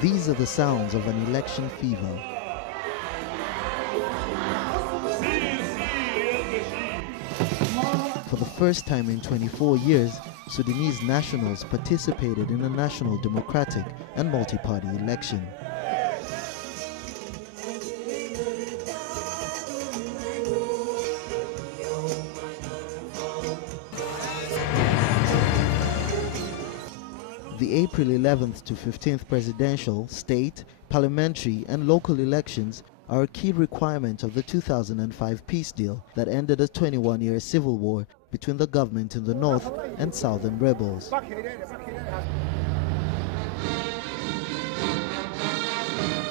These are the sounds of an election fever. For the first time in 24 years, Sudanese nationals participated in a national democratic and multi-party election. The April 11th to 15th presidential, state, parliamentary and local elections are a key requirement of the 2005 peace deal that ended a 21-year civil war between the government in the north and southern rebels.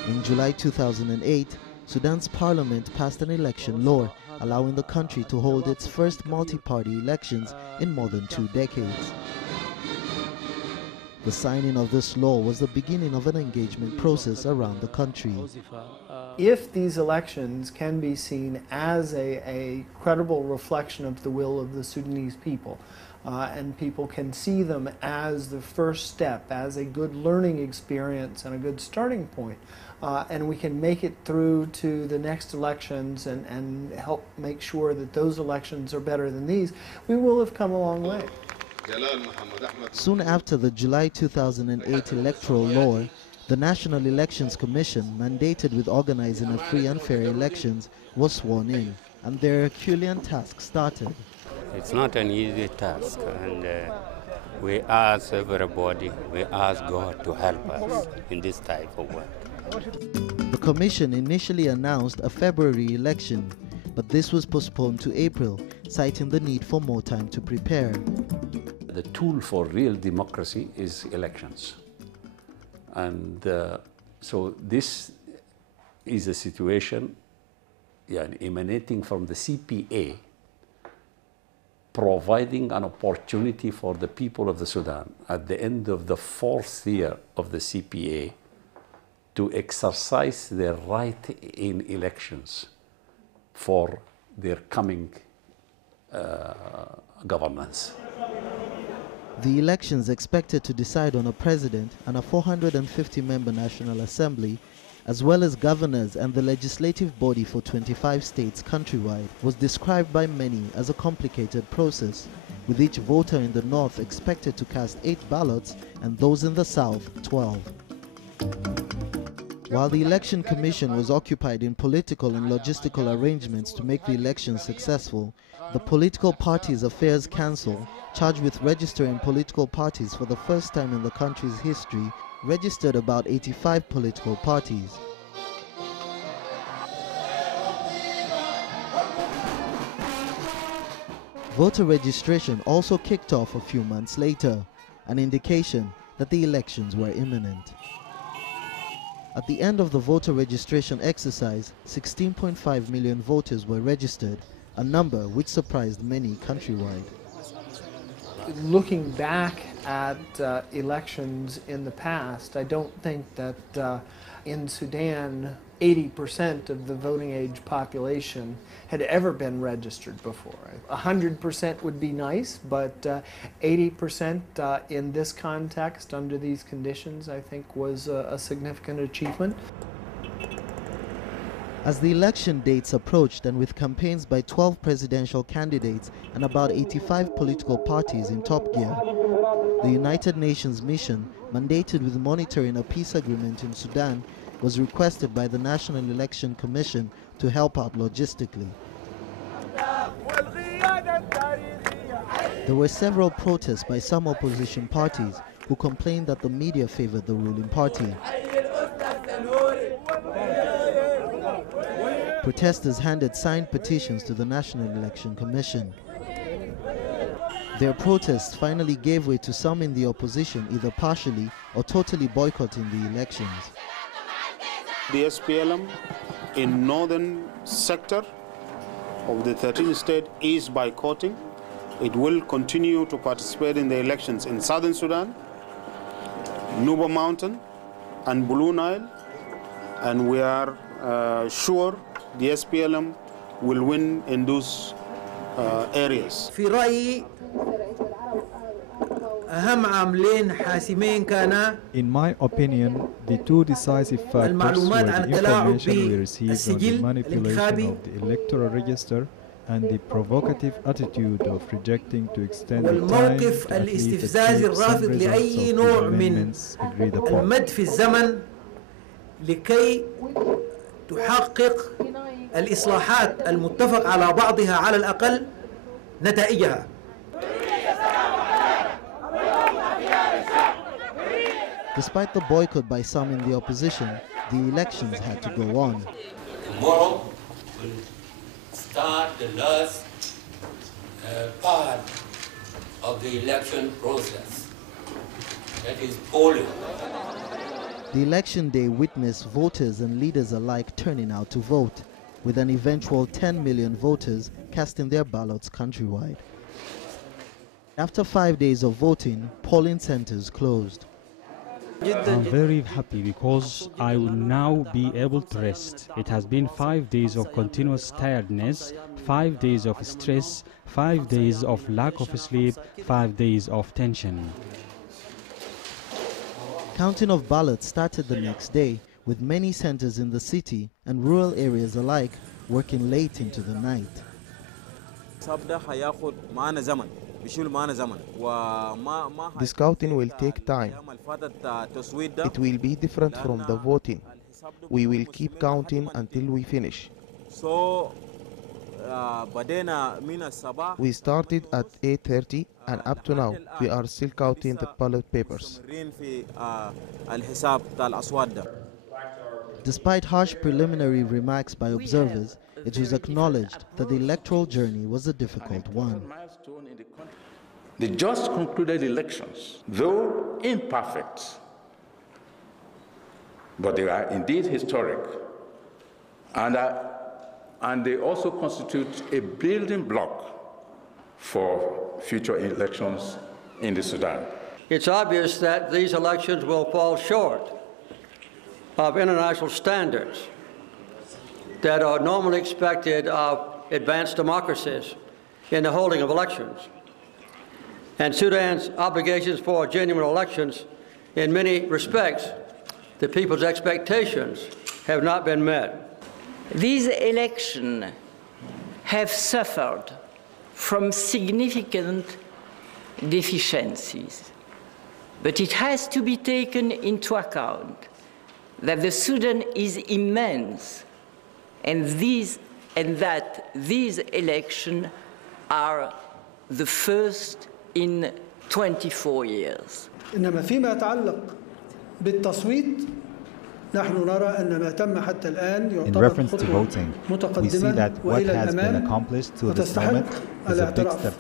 In July 2008, Sudan's parliament passed an election law allowing the country to hold its first multi-party elections in more than 2 decades. The signing of this law was the beginning of an engagement process around the country. If these elections can be seen as a credible reflection of the will of the Sudanese people, and people can see them as the first step, as a good learning experience and a good starting point, and we can make it through to the next elections and help make sure that those elections are better than these, we will have come a long way. Soon after the July 2008 electoral law, the National Elections Commission, mandated with organizing a free and fair elections, was sworn in, and their Herculean task started. It's not an easy task, and we ask everybody, we ask God to help us in this type of work. The Commission initially announced a February election, but this was postponed to April, citing the need for more time to prepare. The tool for real democracy is elections. And so this is a situation emanating from the CPA, providing an opportunity for the people of the Sudan at the end of the 4th year of the CPA to exercise their right in elections for their coming governance. The elections expected to decide on a president and a 450-member National Assembly, as well as governors and the legislative body for 25 states countrywide, was described by many as a complicated process, with each voter in the north expected to cast 8 ballots and those in the south 12. While the Election Commission was occupied in political and logistical arrangements to make the elections successful, the Political Parties Affairs Council, charged with registering political parties for the first time in the country's history, registered about 85 political parties. Voter registration also kicked off a few months later, an indication that the elections were imminent. At the end of the voter registration exercise, 16.5 million voters were registered, a number which surprised many countrywide. Looking back at elections in the past, I don't think that in Sudan 80% of the voting age population had ever been registered before. 100% would be nice, but 80% in this context, under these conditions, I think was a significant achievement. As the election dates approached, and with campaigns by 12 presidential candidates and about 85 political parties in top gear, the United Nations mission, mandated with monitoring a peace agreement in Sudan, was requested by the National Election Commission to help out logistically. There were several protests by some opposition parties who complained that the media favored the ruling party. Protesters handed signed petitions to the National Election Commission. Their protests finally gave way to some in the opposition either partially or totally boycotting the elections. The SPLM in northern sector of the 13th state is boycotting. It will continue to participate in the elections in southern Sudan, Nuba Mountain and Blue Nile, and we are sure the SPLM will win in those areas. في رأيي أهم عاملين حاسمين كانا In my opinion, the two decisive factors were the information we received on the manipulation of the electoral register and the provocative attitude of rejecting to extend the time والموقف to at least الاستفزازي achieve some الرافض results لأي of the نوع من amendments agreed upon. المد في الزمن لكي تحقق الإصلاحات المتفق على بعضها على الأقل نتائجها. Despite the boycott by some in the opposition, the elections had to go on. Tomorrow will start the last part of the election process, that is polling. The election day witnessed voters and leaders alike turning out to vote, with an eventual 10 million voters casting their ballots countrywide. After 5 days of voting, polling centers closed. I'm very happy because I will now be able to rest. It has been 5 days of continuous tiredness, 5 days of stress, 5 days of lack of sleep, 5 days of tension. Counting of ballots started the next day, with many centers in the city and rural areas alike working late into the night. The scouting will take time. It will be different from the voting. We will keep counting until we finish. We started at 8:30 and up to now we are still counting the ballot papers. Despite harsh preliminary remarks by observers, it was acknowledged that the electoral journey was a difficult one. The just concluded elections, though imperfect, but they are indeed historic, and they also constitute a building block for future elections in the Sudan. It's obvious that these elections will fall short of international standards that are normally expected of advanced democracies in the holding of elections. And Sudan's obligations for genuine elections, in many respects, the people's expectations have not been met. These elections have suffered from significant deficiencies, but it has to be taken into account that the Sudan is immense, and that these elections are the first in 24 years. إنما فيما يتعلق بالتصويت نحن نرى أن ما تم حتى الآن يعتبر خطوة متقدمة وإلى الأمام وتستحق الاعتراف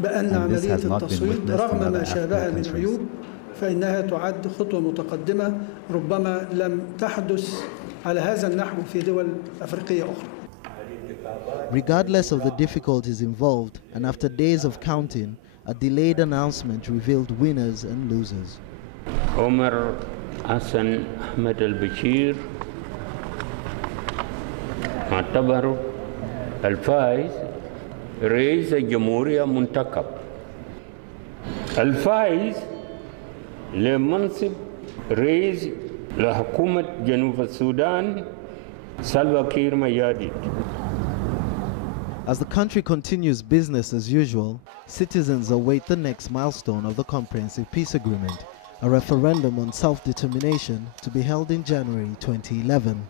بأن عملية التصويت رغم ما شابه من عيوب فإنها تعد خطوة متقدمة ربما لم تحدث على هذا النحو في دول أفريقية أخرى. Regardless of the difficulties involved, and after days of counting, a delayed announcement revealed winners and losers. Omar Hassan Ahmed al-Bashir معتبر الفائز رئيس الجمهورية منتخب. الفائز لمنصب رئيس لحكومة جنوب السودان سلفا كير مياديت. As the country continues business as usual, citizens await the next milestone of the Comprehensive Peace Agreement, a referendum on self-determination to be held in January 2011.